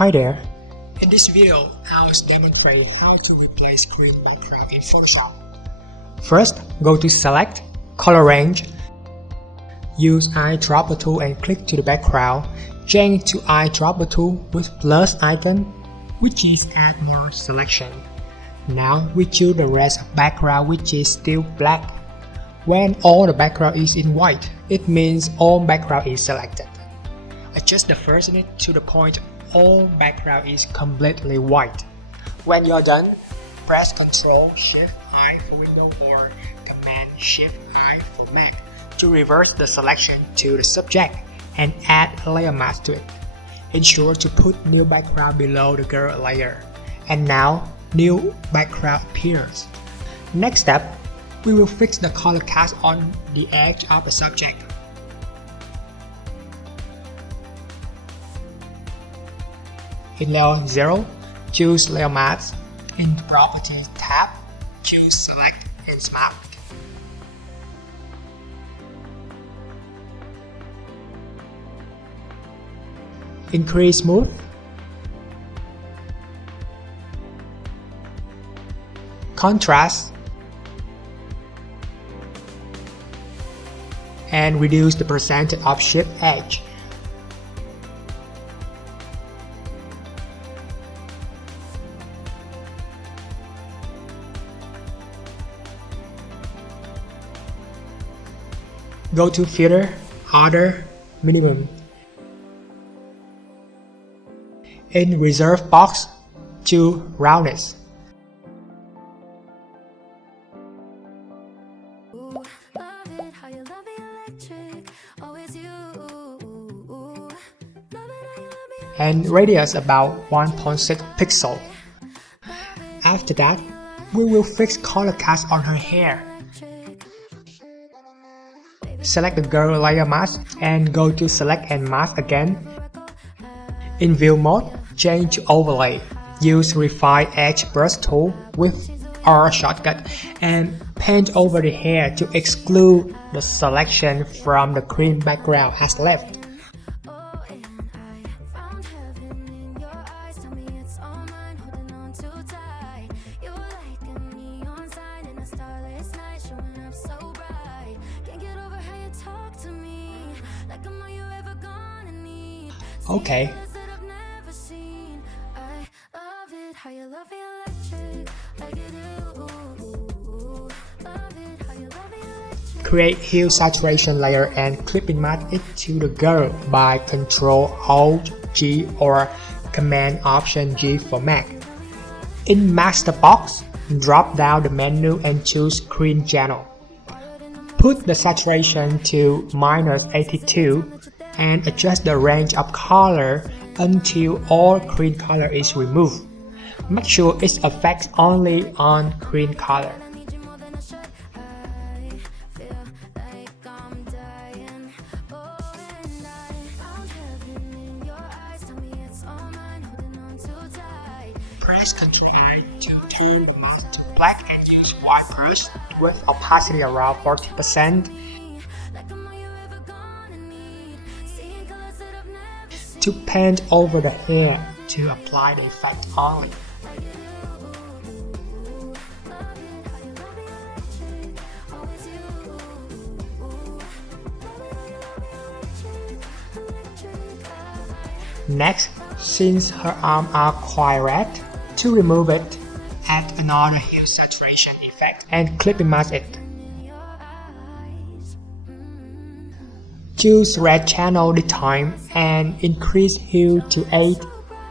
Hi there. In this video, I'll demonstrate how to replace green background in Photoshop. First, go to Select, Color Range. Use eyedropper tool and click to the background. Change to eyedropper tool with plus icon, which is add more selection. Now we choose the rest of background, which is still black. When all the background is in white, it means all background is selected. Adjust the firstness to the point all background is completely white. When you're done, press Ctrl-Shift-I for Windows or Command-Shift-I for Mac to reverse the selection to the subject and add layer mask to it. Ensure to put new background below the girl layer. And now, new background appears. Next step, we will fix the color cast on the edge of the subject. In Layer 0, choose Layer Mask. In the Properties tab, choose Select and Smart. Increase Smooth. Contrast. And reduce the percentage of shift edge. Go to Filter, Other, Minimum. In Reserve box, choose Roundness. And radius about 1.6 pixel. After that, we will fix color cast on her hair. Select the girl layer mask and go to Select and Mask again. In View mode, change to Overlay. Use Refine Edge Brush tool with R shortcut and paint over the hair to exclude the selection from the green background as left. Okay. Create hue saturation layer and clipping mask it to the girl by Ctrl-Alt-G or Command-Option-G for Mac. In Master box, drop down the menu and choose Green Channel. Put the saturation to -82 and adjust the range of color until all green color is removed. Make sure it affects only on green color. Press Ctrl-I to turn the mask to black and use white brush with opacity around 40%. To paint over the hair to apply the effect only. Next, since her arms are quite red, to remove it, add another hue saturation effect and clipping mask it. Choose red channel this time and increase hue to 8,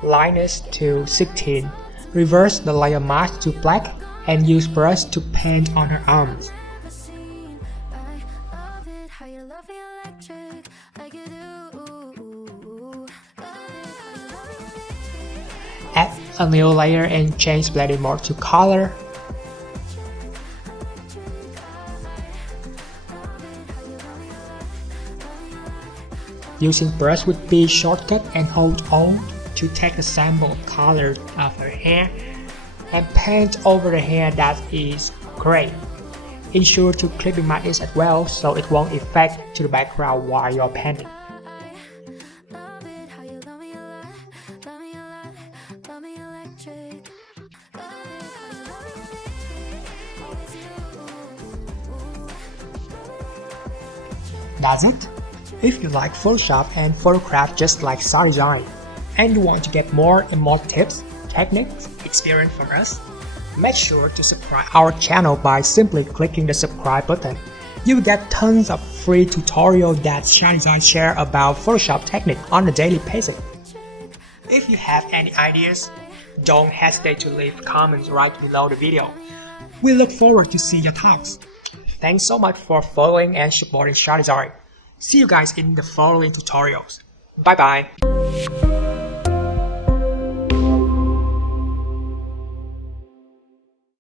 lightness to 16. Reverse the layer mask to black and use brush to paint on her arms. Add a new layer and change blending mode to color. Using brush with B shortcut and hold Alt to take a sample color of her hair and paint over the hair that is gray. Ensure to clipping mask it as well so it won't affect to the background while you're painting. That's it. If you like Photoshop and photograph just like SADESIGN, and you want to get more and more tips, techniques, experience from us, make sure to subscribe our channel by simply clicking the subscribe button. You will get tons of free tutorials that SADESIGN share about Photoshop technique on a daily basis. If you have any ideas, don't hesitate to leave comments right below the video. We look forward to see your thoughts. Thanks so much for following and supporting SADESIGN. See you guys in the following tutorials. Bye bye.